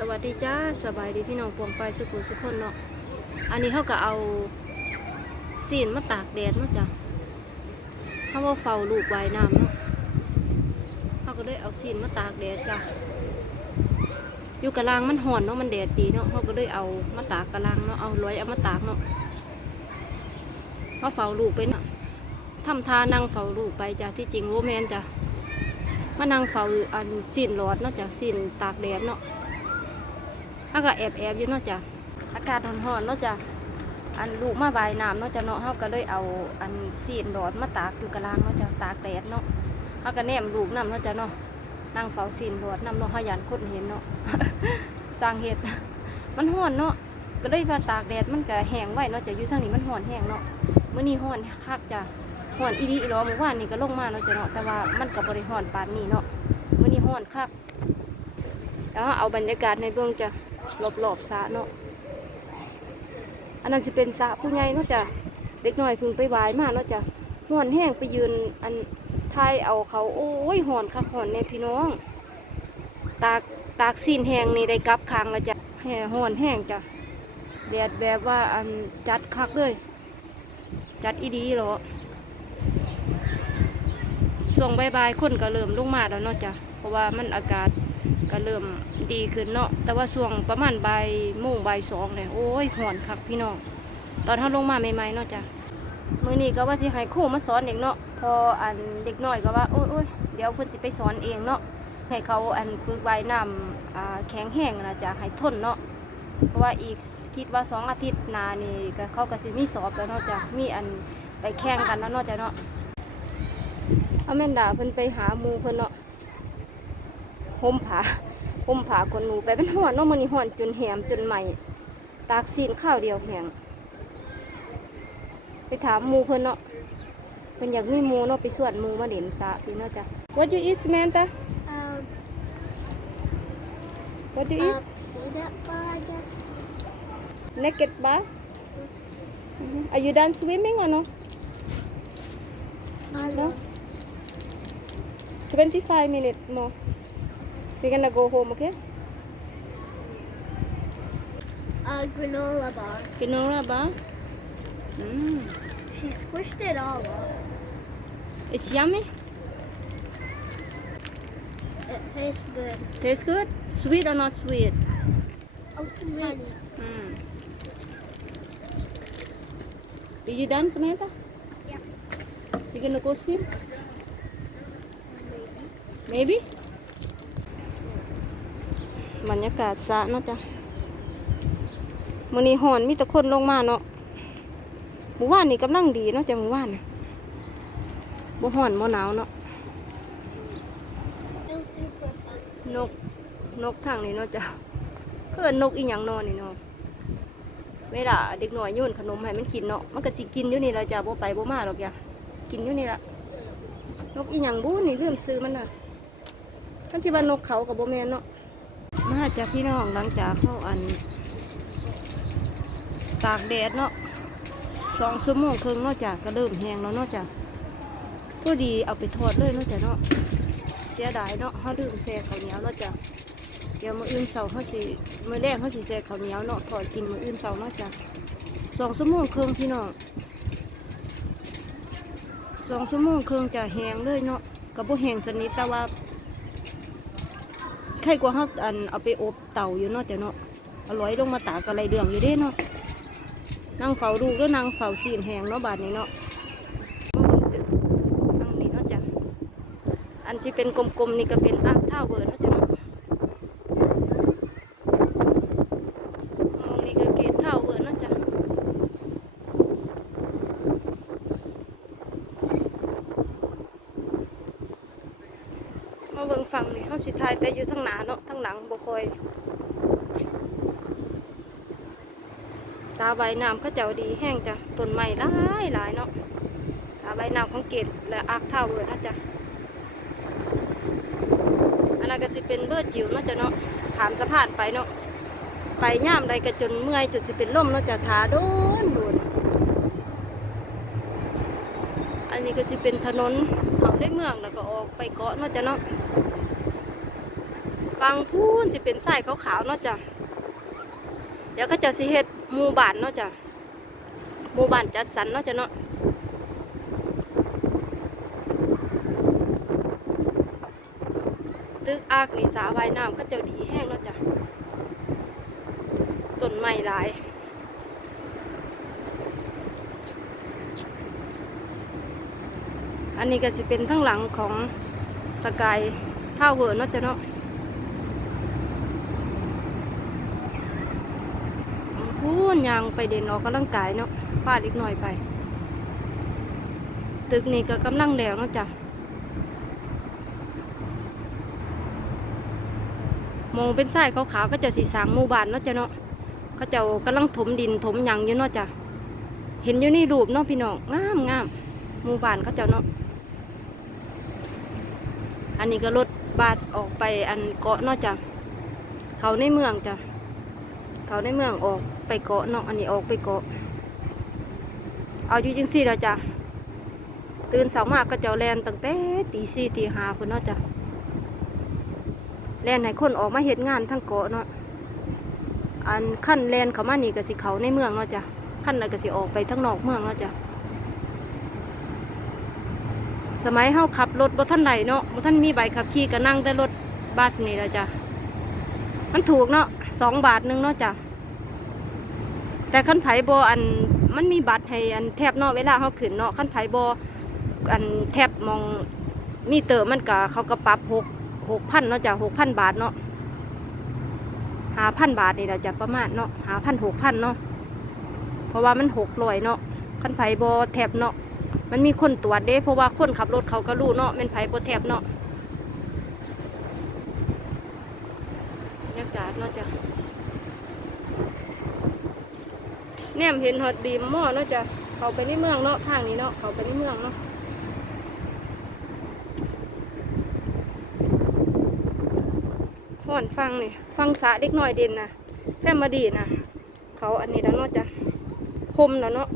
สวัสดีจ้าสบายดีพี่น้องปวงไปสุขุสุขคนเนาะอันนี้เขาก็เอาซีนมาตากแดดเนาะจ้ะเขาว่าเฝ้าลูกไว้น้ำเนาะเขาก็เลยเอาซีนมาตากแดดจ้ะอยู่กะลางมันห่อนเนาะมันแดดดีเนาะเขาก็เลยเอามาตากกะลางเนาะเอาร้อยเอามาตากเนาะเขาเฝ้าลูกไปเนาะทำทานั่งเฝ้าลูกไปจ้ะที่จริงโวแมนจ้ะมานั่งเฝ้าอันซีนหลอดเนาะจ้ะซีนตากแดดเนาะ เขาก็แอบแอบอยู่เนาะจ้ะอากาศร้อนๆเนาะจ้ะอันลูกมาว่ายน้ำเนาะจ้ะเนาะเขาก็เลยเอาอันซีนดอดมาตากอยู่กลางเนาะจ้ะตากแดดเนาะเขาก็แนมลูกน้ำเนาะจ้ะเนาะนั่งเฝ้าซีนดอดน้ำเนาะเขายันคนเห็นเนาะสร้างเห็ดมันร้อนเนาะก็เลยว่าตากแดดมันก็แห้งไว้เนาะจ้ะอยู่ทางนี้มันร้อนแห้งเนาะเมื้อนี้ร้อนคักจ้ะร้อนอีดีอีหลอเมื่อวานนี่ก็ลงมาเนาะจ้ะเนาะแต่ว่ามันก็บ่ได้ร้อนปานนี้เนาะเมื้อนี้ร้อนคักแล้วเอาบรรยากาศในเบื้องจ้ะ รอบๆสระเนาะอันนั้นสิเป็นสระผู้ใหญ่เนาะจ้ะเด็กน้อยพึ่งไปวายมาเนาะจ้ะห่อนแห้งไปยืนอันทายเอาเขาโอ้ยห่อนค่ะห่อนเนี่ยพี่น้อง ตากตากซีนแห้งนี่ได้กลับคางแล้วจ้ะแห่ห่อนแห้งจ้ะแดดแบบว่าอันจัดคักเลยจัดอีดีเหรอส่วงบายๆคนก็เริ่มลงมาแล้วเนาะจ้ะเพราะว่ามันอากาศ ก็เริ่มดีขึ้นเนาะแต่ว่าช่วงประมาณใบ่ายโมงบ่ายสองเนี่ยโอ้ยหอนคักพี่น้องตอนเขาลงมาใหม่ๆเนาะจ้ะมื้อนี้ก็ว่าสิให้ครูมาสอนเด็กเนาะพออันเด็กน้อยก็ว่าโอ้ยโอ้ยเดี๋ยวเพิ่นสิไปสอนเองเนาะให้เขาอันฝึกว่ายน้ำแข็งแห้งนะจ้ะให้ทนเนาะเพราะว่าอีกคิดว่าสองอาทิตย์นานี่ก็เขาก็สิมีสอบแล้วเนาะจ้ะมีอันไปแข่งกันแล้วเนาะจ้ะเนาะเอาแม่นดาเพิ่นไปหาหมูเพิ่นเนาะ ห่มผ้าห่มผ้าคนหนูไปเป็นห่อนเนาะมันนี่ห่อนจนแหมจนใหม่ ตากซีนข้าวเดียวแหงไปถามหมูเพิ่นเนาะเพิ่นอยากมีหมูเนาะไปสวนหมูมาเล่นสระพี่เนาะจ้ะ What you eat Samantha Um, What do you eat uh, peanut bar, I guess. Naked bar Mhm. Are you done swimming or no I No? love 25 minutes more We're gonna go home okay a granola bar. Granola bar mm. She squished it all up. It's yummy It tastes good. Tastes good Sweet or not sweet Oh, it's sweet. Mm. Are you done, Samantha? Yeah. You gonna go swim? Maybe. บรรยากาศสะเนาะจ้ะมื้อนี้ฮ้อนมีแต่คนลงมาเนาะหมู่บ้านนี่กำลังดีเนาะจ้ะหมู่บ้านน่ะบ่ฮ้อนบ่หนาวเนาะนกนกทางนี้เนาะจ้ะเพื่อนนกอีหยังนอนนี่เนาะเวลาเด็กหน้อยโยนขนมให้มันกินเนาะมันก็สิกินอยู่นี่ละจ้ะบ่ไปบ่มาหรอกจ้ะกินอยู่นี่ละนกอีหยังบู้นี่ลืมซื้อมันน่ะท่านที่ว่านกเขากับโบแมนเนาะ จากพี่น้องหลังจากเข้าอัน ตากแดดเนาะสองชั่วโมงครึ่งนาะจ้ะก็เริ่มแห้งแล้วนาะจ้ะพอดีเอาไปทอดเลยนาะจ้ะเนาะเสียดายเนาะเขาลืมแซ่ข้าวเหนียวแล้วจ้ะเดี๋ยวมืออื่นเสาเขาสิมื้อแรกเขาสิแซ่ข้าวเหนียวเนาะถอยกินมืออื่นเสานาะจ้ะสองชั่วโมงครึ่งพี่น้องสองชั่วโมงครึ่งจะแห้งเลยเนาะกับพวกแห้งสนิทแต่ว่า ใครกว่าเขาอันเอาไปอบเตาอยู่เนาะแต่เนาะอร่อยลงมาตากอะไรเดืองอยู่ด้เนาะนั่งเฝ้าดูก็นั่งเฝ้าสีนแหงเนาะบาดนี้เนาะมาเบิ่งตึกนั่งนี่เนาะจ้ะอันที่เป็นกลมๆนี่ก็เป็นอาบเท่าเวอร์นะจ๊ะเนาะองนี่ก็เกตท่าเวอร์นะจ๊ะมา เบิ่งฝั่งนี่เขาสิทายแต่อยู่ทั้งหนาเนาะทั้งหลังบ่ค่อยสาใบน้ำเขาเจ้าดีแห้งจ้ะต้นไม้หลายหลายเนาะสาใบน้ำของเกตและอัพท่าเวอร์นะจ๊ะอันนั้นก็สิเป็นเบอร์จิ๋วเนาะจ้ะเนาะถามสะพานไปเนาะไปย่ามใดก็จนเมื่อยจนสิเป็นลมเนาะจะทาโดนโดน อันนี้ก็สิเป็นถนนเขาได้เมืองแล้วก็ออกไปเกาะเนาะจ้ะเนาะฟังพูนสิเป็นสายขาวๆเนาะจ้ะเดี๋ยวก็จะสิเฮ็ดหมู่บ้านเนาะจ้ะหมู่บ้านจัดสรรเนาะจ้ะเนาะตึกอากนี่สาวายน้ำเขาเจ้าดีแห้งเนาะจ้ะต้นไม้หลาย อันนี้ก็สิเป็นทั้งหลังของสกายท่าเวอร์เนาะจ้ะเนาะพูนยางไปเด่นออกกำลังกายเนาะฟาดอีกหน่อยไป ตึกนี้ก็กำลังแล้วเนาะจ้ะมองเป็นไส้ขาวๆก็จะสีสางหมู่บ้านเนาะจ้ะเนาะเขาเจ้ากำลังถมดินถมยังอยู่เนาะจ้ะเห็นอยู่ในรูปเนาะพี่น้องงามงามหมู่บ้านเขาเจ้าเนาะ นนี้ก็รถบัสออกไปอันเกาะเนอกจากเขาในเมืองจ้ะเขาในเมืองออกไปเกาะเนาะอันนี้ออกไปเกาะ เอาอยู่จังสี่แล้วจ้ะตื่นเสามากก็เจ้าแลนตั้งแต่ตีสี่ตีห้าคนเนาะจ้ะแลนให้คนออกมาเฮ็ดงานทั้งเกาะเนาะอันขั้นแลนเขามานี่ก็สิเขาในเมืองเนาะจ้ะขั้นนั้นก็สิออกไปทั้งนอกเมืองเนาะจ้ะ สมัยเฮาขับรถบ่ทันใดเนาะบ่ทันมีใบขับขี่ก็นั่งแต่รถบัสนี่แหละจ้ะมันถูกเนาะสองบาทหนึงเนาะจ้ะแต่คันไผบ่อันมันมีบัตรให้อันแทบเนาะเวลาเฮาขึ้นเนาะคันไผบ่อันแทบมองมีเตอร์มันก็เขาก็ปรับหกหกพันเนาะจ้ะหกพันบาทเนาะหาพันบาทนี่แหละจ้ะประมาณเนาะหาพันหกพันเนาะเพราะว่ามันหกร้อยเนาะคันไผบ่แทบเนาะ มันมีคนตรวจเด้ เพราะว่าคนขับรถเขาก็รู้เนาะเป็นไผโปรแทบเนาะยากาศเนาะจ้ะแนมเห็นฮอดบีมหม้อเนาะจ้ะเขาไปในเมืองเนาะทางนี้เนาะเขาไปในเมืองเนาะห่อนฟังนี่ฟังสาเด็กน้อยเด่นนะแฟมมาดีนะเขาอันนี้แล้วเนาะจ้ะคมแล้วเนาะ